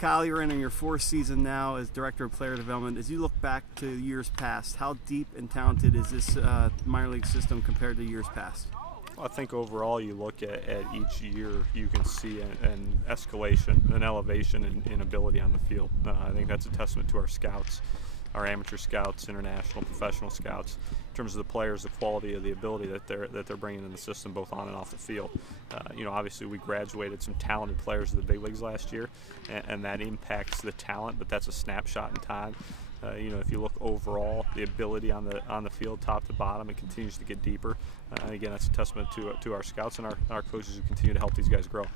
Kyle, you're in your fourth season now as Director of Player Development. As you look back to years past, how deep and talented is this minor league system compared to years past? I think overall you look at each year, you can see an escalation, an elevation in ability on the field. I think that's a testament to our scouts, our amateur scouts, international, professional scouts, in terms of the players, the quality of the ability that they're bringing in the system, both on and off the field. Obviously we graduated some talented players to the big leagues last year, and that impacts the talent, but that's a snapshot in time. If you look overall, the ability on the field, top to bottom, it continues to get deeper. And again, that's a testament to our scouts and our coaches who continue to help these guys grow.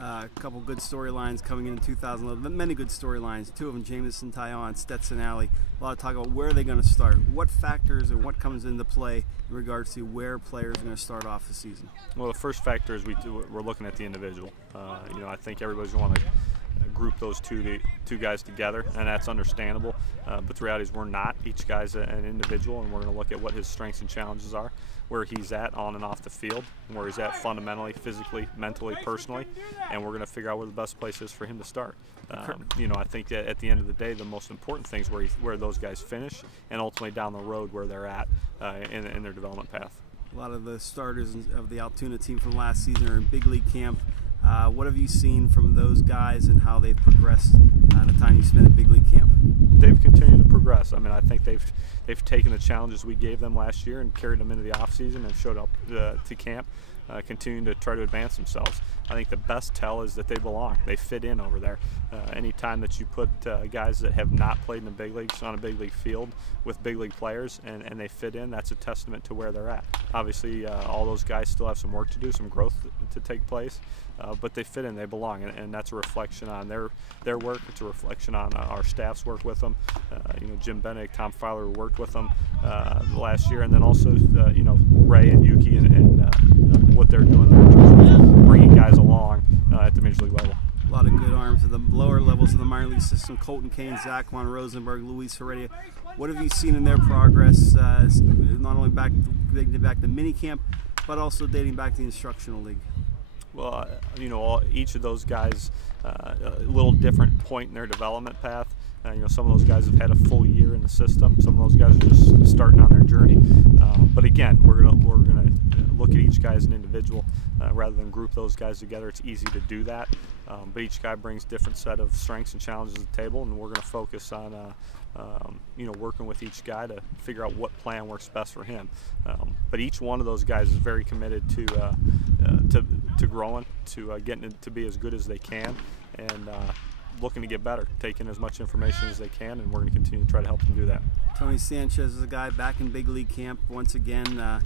A couple good storylines coming in 2011, many good storylines. Two of them, Jameson Taillon, Stetson Alley. A lot of talk about where are they going to start. What factors and what comes into play in regards to where players are going to start off the season? Well, the first factor is we're looking at the individual. I think everybody's going to want to group those two guys together, and that's understandable. But the reality is we're not. Each guy's an individual, and we're going to look at what his strengths and challenges are, where he's at on and off the field, and where he's at fundamentally, physically, mentally, personally, and we're going to figure out where the best place is for him to start. I think that at the end of the day, the most important thing is where those guys finish, and ultimately down the road where they're at in their development path. A lot of the starters of the Altoona team from last season are in big league camp. What have you seen from those guys and how they've progressed in the time you spent at big league camp? They've continued to progress. I mean, I think they've taken the challenges we gave them last year and carried them into the offseason and showed up to camp, continuing to try to advance themselves. I think the best tell is that they belong. They fit in over there. Anytime that you put guys that have not played in the big leagues on a big league field with big league players and they fit in, that's a testament to where they're at. Obviously, all those guys still have some work to do, some growth to take place, but they fit in, they belong, and that's a reflection on their work. It's a reflection on our staff's work with them. Jim Benedict, Tom Fowler, who worked with them last year, and then also Ray and Yuki and what they're doing there in terms of bringing guys along at the major league level. A lot of good arms at the lower levels of the minor league system. Colton Kane, Zachwan Rosenberg, Luis Heredia. What have you seen in their progress, not only dating back to minicamp, but also dating back to the instructional league? Well, each of those guys a little different point in their development path. Some of those guys have had a full year in the system. Some of those guys are just starting on their journey. But again, we're gonna look at each guy as an individual rather than group those guys together. It's easy to do that, but each guy brings different set of strengths and challenges to the table, and we're going to focus on working with each guy to figure out what plan works best for him. But each one of those guys is very committed to growing, to getting to be as good as they can, and looking to get better, taking as much information as they can, and we're going to continue to try to help them do that. Tony Sanchez is a guy back in big league camp once again.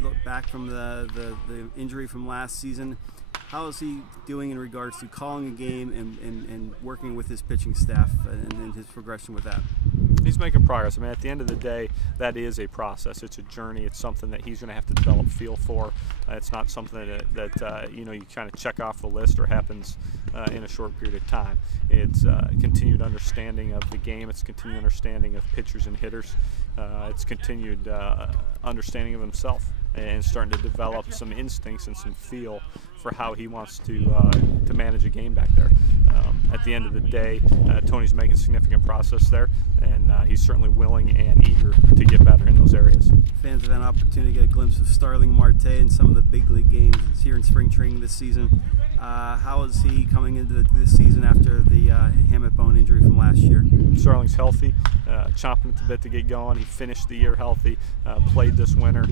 Look back from the injury from last season. How is he doing in regards to calling a game and working with his pitching staff and his progression with that? He's making progress. I mean, at the end of the day, that is a process. It's a journey. It's something that he's going to have to develop feel for. It's not something that you kind of check off the list or happens in a short period of time. It's continued understanding of the game. It's continued understanding of pitchers and hitters. It's continued understanding of himself and starting to develop some instincts and some feel for how he wants to manage a game back there. At the end of the day, Tony's making significant progress there, and he's certainly willing and eager to get better in those areas. Fans have had an opportunity to get a glimpse of Starling Marte in some of the big league games here in spring training this season. How is he coming into this season after the hamate bone injury from last year? Starling's healthy, chomping at the bit to get going. He finished the year healthy, played this winter,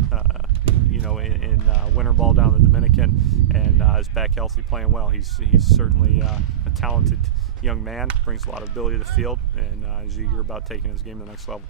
in winter ball down in the Dominican, and is back healthy, playing well. He's certainly a talented young man, brings a lot of ability to the field, and is eager about taking his game to the next level.